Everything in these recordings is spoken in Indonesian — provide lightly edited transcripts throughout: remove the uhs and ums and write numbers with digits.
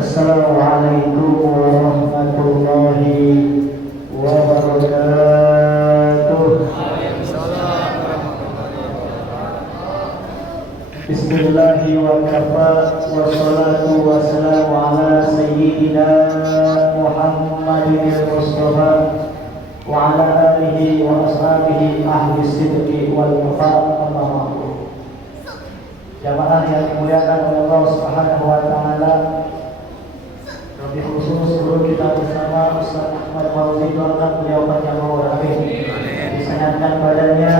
Assalamualaikum warahmatullahi wabarakatuh. Bismillahi wa kafa wa salatu wa salamu ala sayyidina Muhammadin al-Mustafa wa ala alihi wa ashabihi ahli sidqi wal wafaq. Jamaah yang dimuliakan oleh Allah Subhanahu wa taala, lebih khusus guru kita bersama Ustaz Ahmad Fauzi, doakan beliau panjang umur, amin. Disehatkan badannya,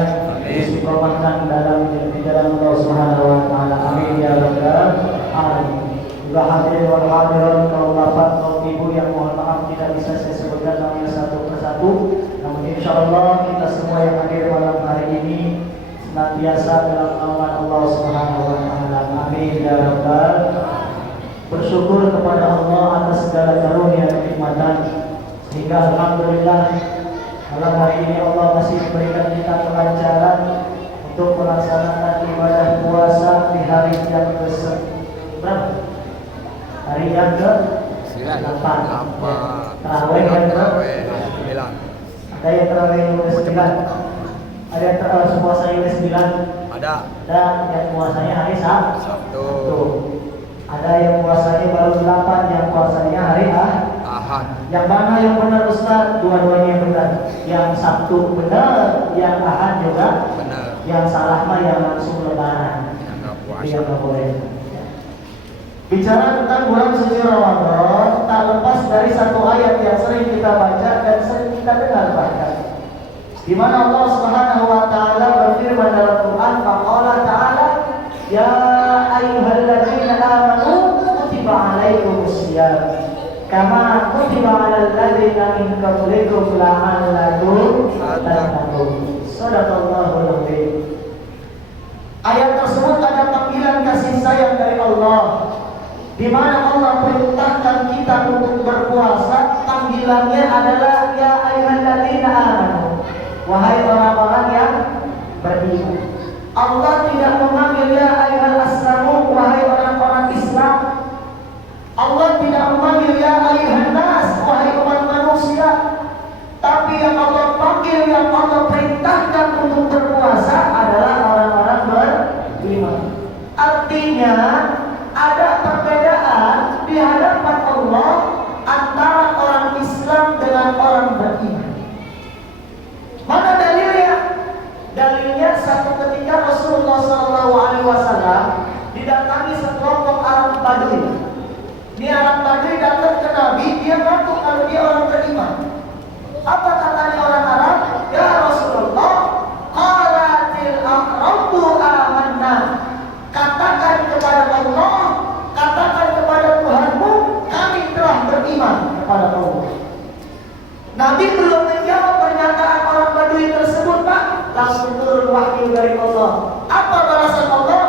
diistiqomahkan di dalam Allah Subhanahu wa taala, amin ya rabbal alamin. Juga hadirin wal hadirat, kaum bapak, kaum ibu yang mohon maaf tidak bisa saya sebutkan namanya satu persatu, namun insyaallah kita semua yang hadir malam hari ini senantiasa dalam naungan Allah Subhanahu wa taala, amin ya rabbal. Bersyukur kepada Allah atas segala karunia dan nikmatan, sehingga alhamdulillah malam hari ini Allah masih memberikan kita kelancaran untuk melaksanakan ibadah puasa di hari yang ke-9. Hari yang ke-8. Tarawih yang ke-9. Ada yang tarawih yang ke-9. Ada yang puasa yang ke-9. Ada yang puasanya hari Sabtu. Ada yang puasanya baru 8, yang puasanya hari Ahad. Yang mana yang benar Ustaz? Dua-duanya yang benar. Yang Sabtu benar, yang Ahad juga benar. Yang salah mah yang langsung lebaran. Yang nggak boleh. Bicara tentang bulan suci Ramadan, tak lepas dari satu ayat yang sering kita baca dan sering kita dengar bahkan, di mana Allah Subhanahu wa taala berfirman dalam Quran, faqala ta'ala, ya ayyuhalladzina amanu kutiba alaikumusiyam kama kutiba alal ladzina min qablikum la'allakum tattaqun. Shadaqallahul azim. Ayat tersebut ada panggilan kasih sayang dari Allah, di mana Allah perintahkan kita untuk berpuasa. Panggilannya adalah ya ayyuhalladzina amanu, wahai orang-orang yang beriman. Allah tidak memanggil ya ayyuhal aslamu, wahai orang-orang Islam. Allah tidak memanggil ya ayyuhan nas, wahai umat manusia. Tapi yang Allah panggil, yang Allah perintahkan untuk berpuasa adalah orang-orang beriman. Artinya ada perbedaan di hadapan Allah antara orang Islam dengan orang beriman. Mana dalilnya? Dalilnya satu ketika Rasulullah SAW didatangi sekelompok Arab Badui. Ini Arab Badui datang ke Nabi, dia ngaku kalau dia orang beriman. Apa katanya orang Arab? Ya Rasulullah, qalatil a'rabu amanna. Katakan kepada Allah, katakan kepada Tuhanmu, kami telah beriman kepada Allah. Nabi belum menjawab pernyataan orang Badui tersebut, Pak. Langsung turun wahyu dari Allah. Apa balasan Allah?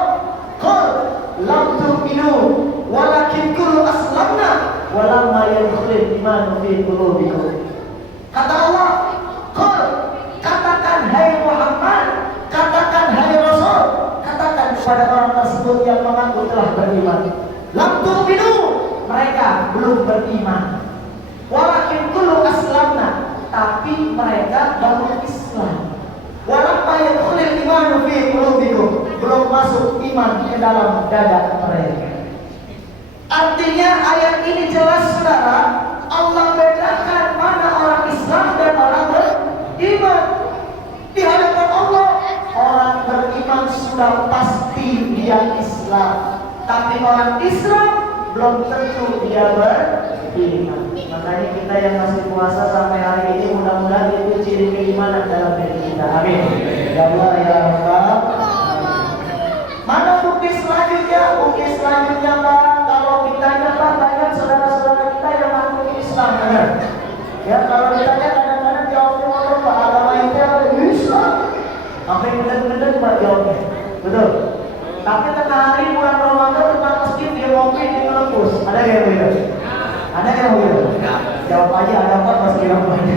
Qul lam tu'minu walakin qulu aslamna walamma yadkhulul imanu fi qulubikum. Kata Allah, qul, katakan hai Muhammad, katakan hai Rasul, katakan kepada orang tersebut yang mengaku telah beriman, lam tu'minu, mereka belum beriman. Walakin qulu aslamna, tapi mereka baru Islam. Walamma yadkhulul imanu fi qulubikum, belum masuk iman ke dalam dada mereka. Artinya ayat ini jelas saudara, Allah bedakan mana orang Islam dan orang beriman. Di hadapan Allah, orang beriman sudah pasti dia Islam, tapi orang Islam belum tentu dia beriman. Makanya kita yang masih puasa sampai hari ini, mudah-mudahan itu ciri keimanan dalam diri kita. Amin. Ya Allah ya Rabbal. Mana bukti selanjutnya? Bukti selanjutnya Pak, kalau ditanya Pak, banyak saudara-saudara kita yang mengaku Islam, benar? Ya, kalau ditanya kadang-kadang jawabnya apa Pak? Agama itu Islam. Sampai benar-benar Pak jawabnya, betul. Tapi tengah hari bulan Ramadan depan masjid dia ngopi di ngelembus. Ada yang begitu? Ada yang begitu? Jawab aja ada apa pas dia ngopi.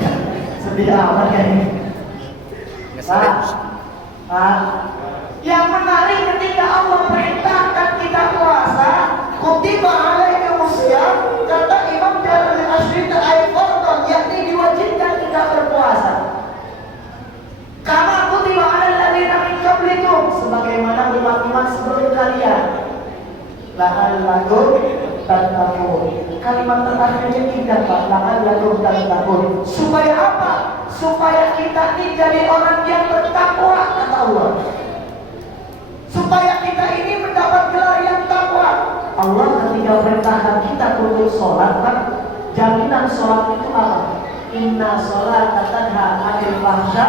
Sedih amat kayak ini. Yang menarik ketika Allah perintahkan kita puasa, kutiba alaikumusiyam, la'allakum tattaqun. Kalimat terakhirnya indah Pak, la'allakum tattaqun. Supaya apa? Supaya kita ini jadi orang yang bertakwa, kata Allah. Supaya kita ini mendapat gelar yang takwa. Allah ketika perintahkan kita untuk sholat, Pak, jaminan sholat itu apa? Inna sholata tanha 'anil fahsya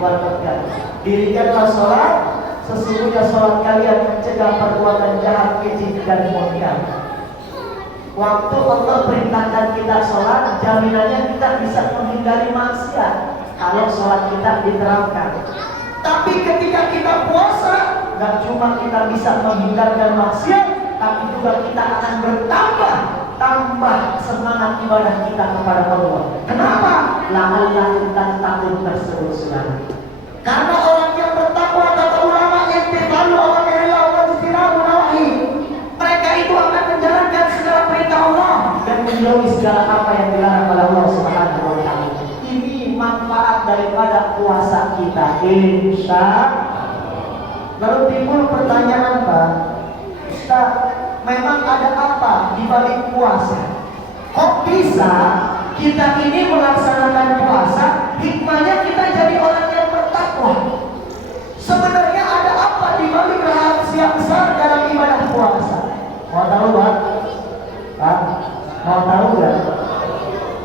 wal munkar. Dirikanlah sholat, sesungguhnya sholat kalian mencegah perbuatan jahat, keji dan munkar. Waktu Allah perintahkan kita sholat, jaminannya kita bisa menghindari maksiat kalau sholat kita diterapkan. Tapi ketika kita puasa, gak cuma kita bisa menghindarkan maksiat, tapi juga kita akan tambah semangat ibadah kita kepada Allah. Kenapa? La'allakum tattaqun tersebut sudah. Karena orang yang bertakwa, kata ulama, imtithalu awamirillah wa ijtinabu nawahi. Mereka itu akan menjalankan segala perintah Allah dan menjauhi segala apa yang dilarang oleh Allah Subhanahu wa taala. Ini manfaat daripada puasa kita, insya Allah. Lalu timbul pertanyaan, Pak, Ustaz, memang ada apa di balik puasa? Kok bisa kita ini melaksanakan puasa, hikmahnya kita jadi orang yang bertakwa? Sebenarnya ada apa di balik rahasia besar dalam ibadah puasa? Mau tahu, Pak? Pak, mau tahu nggak?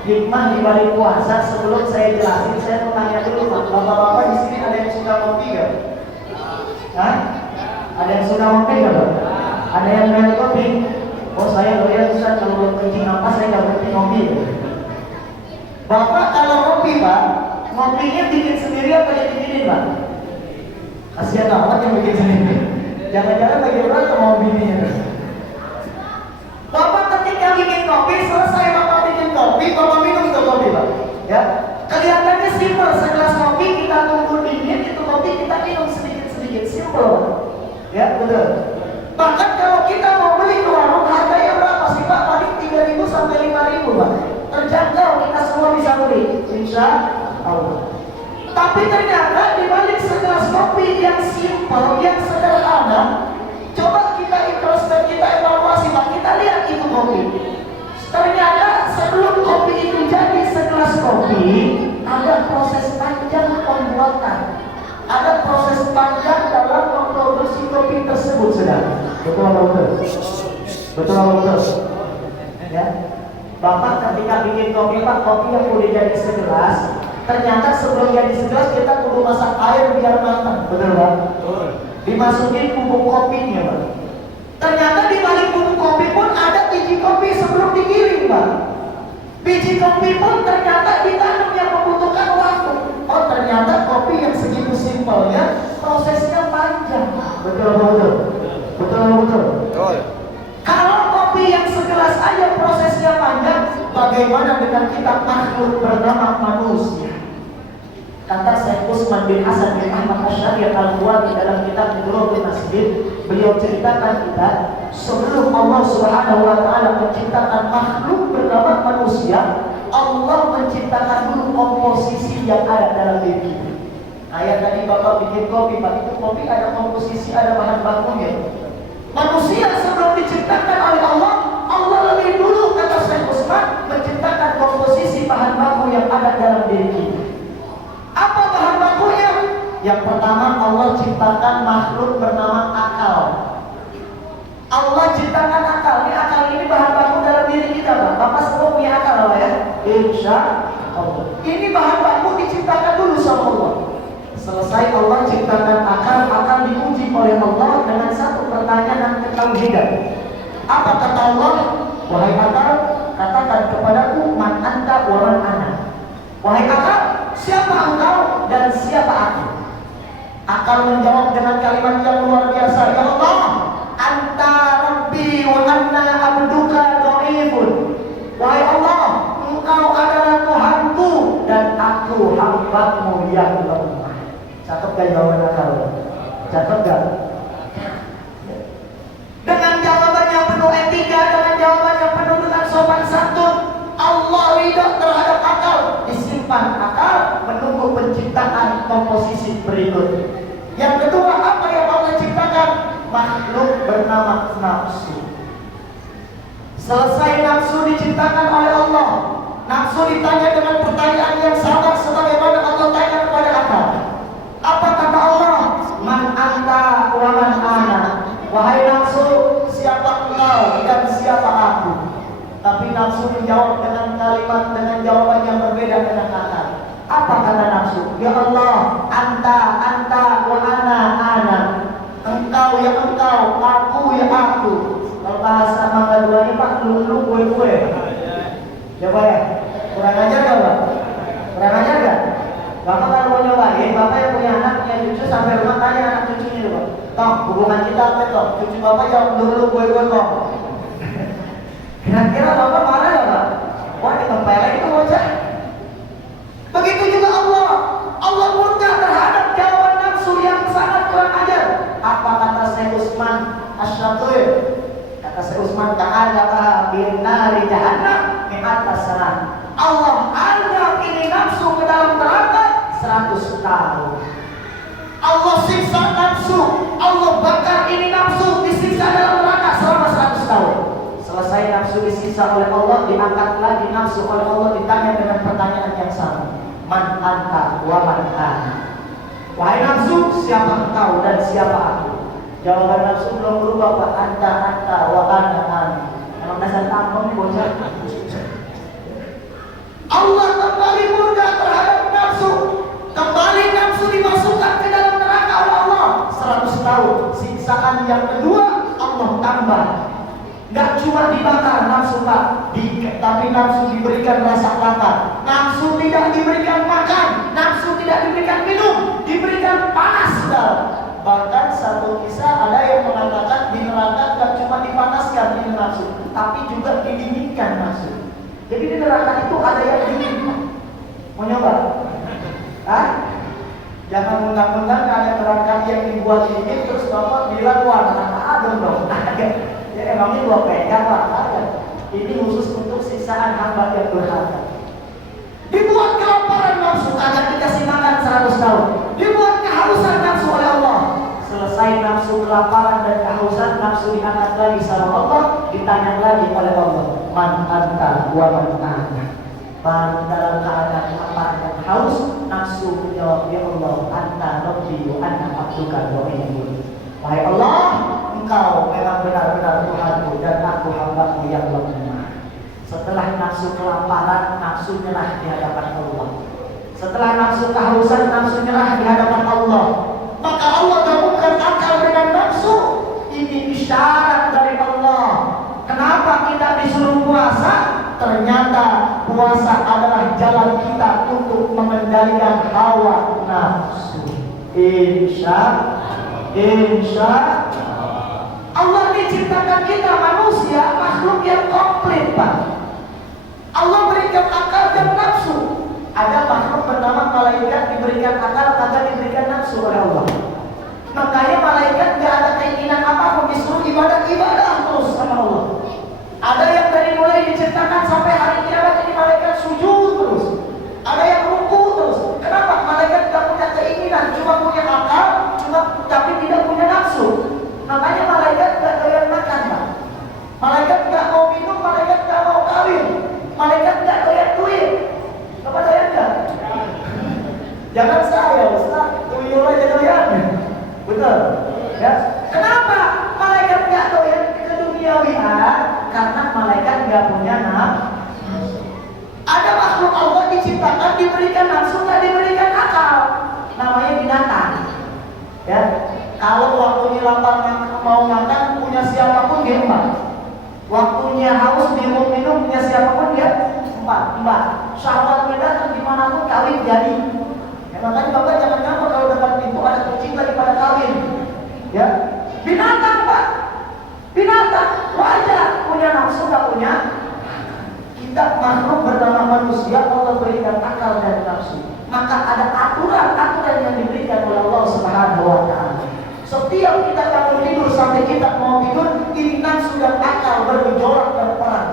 Hikmah di balik puasa. Sebelum saya jelasin, saya mau tanya dulu, Pak. Bapak-bapak di sini ada yang suka ngopi nggak? Hah? Ada yang suka ngopi nggak, Pak? Ada yang minum kopi? Oh, saya doyan Ustaz, kalau kencing napas saya nggak berhenti ngopi. Bapak kalau ngopi, Pak, ngopinya bikin sendiri apa dibikinin, Pak? Kasihan amat yang bikin sendiri. Jangan-jangan lagi berantem mau bininya. Bapak ketika bikin kopi, selesai Bapak bikin kopi, Bapak minum tuh kopi, Pak. Ya, kelihatannya simpel. Segelas kopi kita tunggu dingin, itu kopi kita minum sedikit-sedikit, simpel. Ya, betul. Bahkan kalau kita mau beli ke warung, harganya berapa sih, Pak? Paling 3.000 sampai 5.000, Pak. Terjangkau, kita semua bisa beli, insya Allah. Tapi ternyata di balik segelas kopi yang simpel, yang sederhana, coba kita introspek, kita evaluasi, Pak. Kita lihat itu kopi. Ternyata sebelum kopi itu jadi segelas kopi, ada proses panjang pembuatan. Ada proses panjang dalam memproduksi kopi tersebut, sudah. Betul atau betul? Betul atau betul? Ya. Bapak ketika bikin kopi, Pak, kopi yang udah jadi segelas, ternyata sebelum jadi segelas kita kudu masak air biar matang. Betul, Pak? Betul. Dimasukin bubuk kopinya, Pak. Ternyata di balik bubuk kopi pun ada biji kopi sebelum digiling, Pak. Biji kopi pun ternyata ditanam yang membutuhkan waktu. Oh, ternyata kopi yang segitu simpelnya prosesnya panjang. Betul, betul. Betul, betul. Betul. Kalau kopi yang segelas aja prosesnya panjang, bagaimana dengan kita makhluk bernama manusia? Kata Syekh Utsman bin Hasan bin Ahmad Asy-Syarih Al-Bukhari dalam kitab Nurul Masjid, beliau ceritakan kita sebelum Allah Subhanahu wa taala menciptakan makhluk bernama manusia, Allah menciptakan dulu komposisi yang ada dalam diri kita. Kayak tadi Bapak bikin kopi, Pak, itu kopi ada komposisi, ada bahan bakunya. Manusia sebelum diciptakan oleh Allah, Allah lebih dulu, kata Syekh Utsman, menciptakan komposisi bahan baku yang ada dalam diri kita. Apa bahan bakunya? Yang pertama, Allah ciptakan makhluk bernama akal. Allah ciptakan akal. Ini bahan baku dalam diri kita, Pak. Bapak semua punya akal, Pak, ya? Insya Allah. Ini bahan baku diciptakan dulu sama Allah. Selesai Allah ciptakan akal, akan diuji oleh Allah dengan satu pertanyaan ketauhidan. Apa kata Allah? Wahai akal, katakan kepadaku, man anta wa man ana. Wahai akal, siapa engkau dan siapa aku? Akal menjawab dengan kalimat yang luar biasa. Ya Allah, anta rabbi wa anna abduka dhaifun. Wahai Allah, engkau adalah Tuhanku dan aku hamba-Mu yang lemah. Cakep gak jawaban akal? Cakep gak? Dengan jawabannya penuh etika, dengan jawabannya penuh dengan sopan santun, Allah ridho terhadap akal. Disimpan akal menunggu penciptaan komposisi berikut. Yang kedua, apa yang Allah ciptakan? Makhluk bernama nafsu. Selesai nafsu diciptakan oleh Allah. Nafsu ditanya dengan pertanyaan yang sama sebagaimana Allah tanya kepada akal. Apa kata Allah? Man anta wa man ana. Wahai nafsu, siapa engkau dan siapa aku? Tapi nafsu menjawab dengan kalimat, dengan jawaban yang berbeda dengan akal. Apa kata nafsu? Ya Allah, anta wa ana. Engkau ya engkau, aku ya aku. Kalau bahasa mangga duanya Pak, lu gue. Coba ya, kurang ajar gak Pak? Kurang ajar gak? Bapak kalau mau nyobain, Bapak yang punya anak, punya cucu, sampai rumah tanya anak cucunya Pak. Toh, hubungan kita apa toh? Cucu Bapak jawab dulu gue toh. Kira-kira Bapak marah gak Pak? Wah, ditempelin itu bocah. Begitu juga Allah. Allah murka terhadap jawaban nafsu yang sangat kurang ajar. Apa kata Syekh Utsman Asy-Syaturi? Kata Syekh Utsman, ta'ala bin nari jahannam min atas sana. Allah azab ini nafsu ke dalam neraka 100 tahun. Allah siksa nafsu, Allah bakar ini nafsu, disiksa dalam neraka selama 100 tahun. Selesai nafsu disiksa oleh Allah, diangkat lagi nafsu oleh Allah, ditanya dengan pertanyaan yang sama. Man anta wa man ana. Wahai nafsu, siapa engkau dan siapa aku? Jawaban nafsu belum berubah Pak. Anta wa ana. Emang dasar tampang nih bocah. Allah kembali murka terhadap nafsu. Kembali nafsu dimasukkan ke dalam neraka oleh Allah 100 tahun. Siksaan yang kedua Allah tambah. Gak cuma dibakar nafsu Pak, tapi nafsu diberikan rasa lapar. Nafsu tidak diberikan makan, nafsu tidak diberikan minum, diberikan panas sudah. Bahkan satu kisah ada yang mengatakan di neraka gak cuma dipanaskan ini nafsu, tapi juga didinginkan nafsu. Jadi di neraka itu ada yang dingin. Mau nyoba? Hah? Jangan mentang-mentang ada neraka yang dibuat dingin terus Bapak bilang wah neraka adem dong. Ya emangnya dua pegang Pak? Ini khusus untuk siksaan hamba yang durhaka. Dibuat kelaparan nafsu, kagak dikasih makan 100 tahun. Dibuat kehausan nafsu oleh Allah. Selesai nafsu kelaparan dan kehausan, nafsu diangkat lagi sama Allah, ditanya lagi oleh Allah. Man anta wa man ana. Dalam keadaan lapar dan haus, nafsu menjawab, ya Allah, anta rabbi wa ana abduka wa ibnu. Wahai Allah, Engkau memang benar-benar Tuhanku dan aku hambamu yang lemah. Setelah nafsu kelaparan, nafsu nyerah di hadapan Allah. Setelah nafsu kehausan, nafsu nyerah di hadapan Allah. Maka Allah gabungkan akal dengan nafsu. Ini isyarat dari Allah. Kenapa kita disuruh puasa? Ternyata puasa adalah jalan kita untuk mengendalikan hawa nafsu. Insya Allah diciptakan kita manusia makhluk yang komplit Pak. Allah berikan akal dan nafsu. Ada makhluk bernama malaikat diberikan akal, kagak diberikan nafsu oleh Allah. Makanya malaikat gak ada keinginan apapun, disuruh ibadah terus sama Allah. Ada yang dari mulai diciptakan sampai hari kiamat ini malaikat sujud terus. Ada yang ruku terus. Kenapa? Malaikat gak punya keinginan, cuma punya akal, tapi tidak punya nafsu. Makanya malaikat gak doyan makan Pak. Malaikat gak mau minum, malaikat gak mau kawin. Malaikat gak doyan duit. Bapak doyan gak? Jangan saya Ustaz, tuyul aja doyan. Betul? Ya. Kenapa malaikat gak doyan ke duniawian? Karena malaikat gak punya nafsu. Ada makhluk Allah diciptakan diberikan nafsu, gak diberikan akal. Namanya binatang. Ya. Kalau waktunya lapar mau makan, punya siapapun dia empat. Waktunya haus minum punya siapapun dia empat. Syahwatnya datang dimanapun kawin jadi. Ya, makanya Bapak jangan ngapa kalau depan pintu ada kucing daripada kawin. Ya, binatang Pak. Binatang wajar punya nafsu gak punya. Kita makhluk bernama manusia, Allah berikan akal dan nafsu. Maka ada aturan yang diberikan oleh Allah Subhanahu wa Ta'ala. Setiap kita bangun tidur sampai kita mau tidur, ini nafsu dan akal bergejolak dan perang.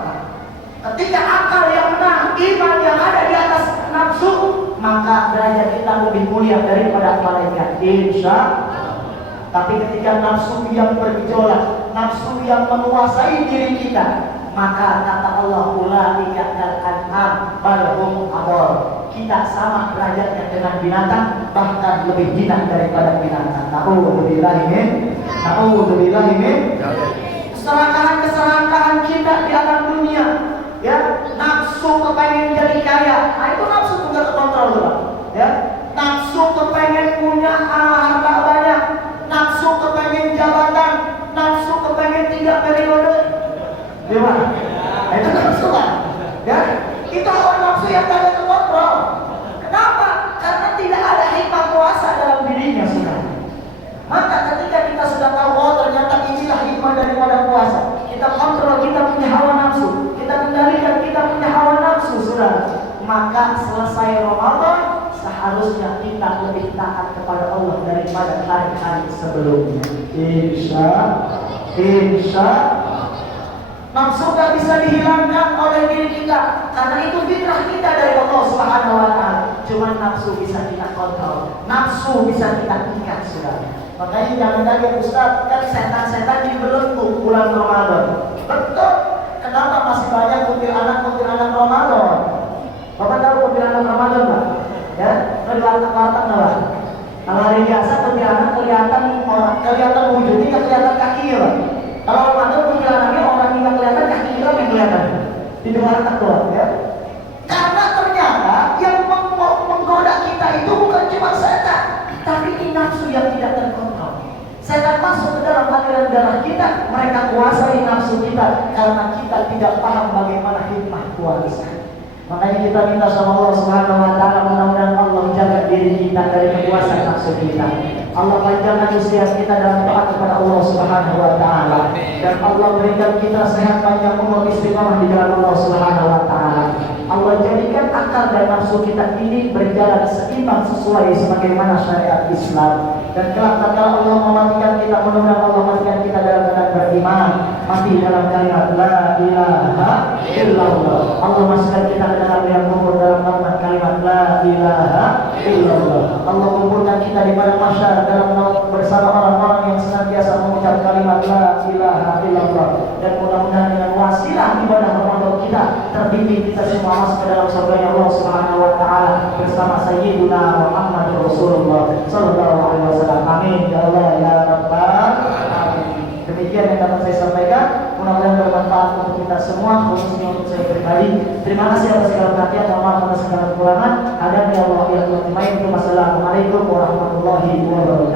Ketika akal yang menang, iman yang ada di atas nafsu, maka derajat kita lebih mulia daripada malaikat. Insya Allah. Tapi ketika nafsu yang bergejolak, nafsu yang menguasai diri kita, Maka kata Allah, ulaika kal an'am bal hum adall. Kita sama derajatnya dengan binatang, bahkan lebih jinak daripada binatang. Na'udzubillahi min keserakahan kita di alam dunia. Ya, nafsu kepengen jadi kaya. Nah, itu nafsu juga terkontrol tuh, Pak. Ya, nafsu kepengen punya harta banyak, nafsu kepengen jabatan, nafsu kepengen 3 periode. Gimana? Nah, itu nafsu kan? Ya, itu hawa nafsu yang tidak terkontrol. Kenapa? Karena tidak ada hikmah kuasa dalam dirinya sudah. Maka ketika kita sudah tahu, oh ternyata inilah hikmah daripada puasa, kita kontrol, kita punya hawa nafsu, kita kendalikan, kita punya hawa nafsu sudah. Maka selesai Ramadan, seharusnya kita lebih taat kepada Allah daripada hari-hari sebelumnya. Insya nafsu gak bisa dihilangkan oleh diri kita, karena itu fitrah kita dari Allah Subhanahu wa Ta'ala. Cuma nafsu bisa kita kontrol, nafsu bisa kita ikat sudah. Makanya jangan kaget, Ustaz, kan setan-setan dibelenggu bulan Ramadan. Betul. Kenapa masih banyak kuntilanak Ramadan? Bapak tahu kuntilanak Ramadan nggak? Ya, di warteg-warteg nggak? Kalau hari biasa kuntilanak kelihatan wujudnya, nggak kelihatan kaki ya, Pak. Kalau Ramadan kuntilanaknya orang nggak kelihatan, kaki kita yang kelihatan di warteg doang, ya. Karena ternyata yang menggoda kita itu bukan cuma setan, tapi ini nafsu yang tidak terkontrol. Setan masuk ke dalam aliran darah kita, mereka kuasai nafsu kita karena kita tidak paham bagaimana hikmah puasa. Makanya kita minta sama Allah Subhanahu wa Ta'ala, mudah-mudahan Allah menjaga diri kita dari kekuasaan nafsu kita. Allah panjangkan usia kita dalam taat kepada Allah Subhanahu wa Ta'ala, dan Allah berikan kita sehat panjang umur istiqamah di jalan Allah Subhanahu wa Ta'ala. Allah jadikan akal dan nafsu kita ini berjalan seimbang sesuai sebagaimana syariat Islam. Dan kelak tatkala Allah mematikan kita, mudah-mudahan Allah mematikan kita dalam keadaan beriman, mati dalam kalimat la ilaha illallah. Allah masukkan kita ke dalam yang kubur dalam kalimat la ilaha illallah. Allah kumpulkan kita di padang mahsyar dalam bersama orang-orang yang senantiasa mengucap kalimat la ilaha illallah. Dan mudah-mudahan dengan wasilah ibadah Ramadan kita terbimbing kita semua masuk ke dalam surga Allah Subhanahu wa Ta'ala bersama Sayyidina Muhammad Rasulullah sallallahu alaihi wasallam. Amin ya Allah ya Rabbal alamin. Demikian yang dapat saya sampaikan, mudah-mudahan bermanfaat untuk kita semua, khususnya untuk saya pribadi. Terima kasih atas segala perhatian, mohon maaf atas segala kekurangan. Ada ya Allah yang Wassalamualaikum warahmatullahi wabarakatuh.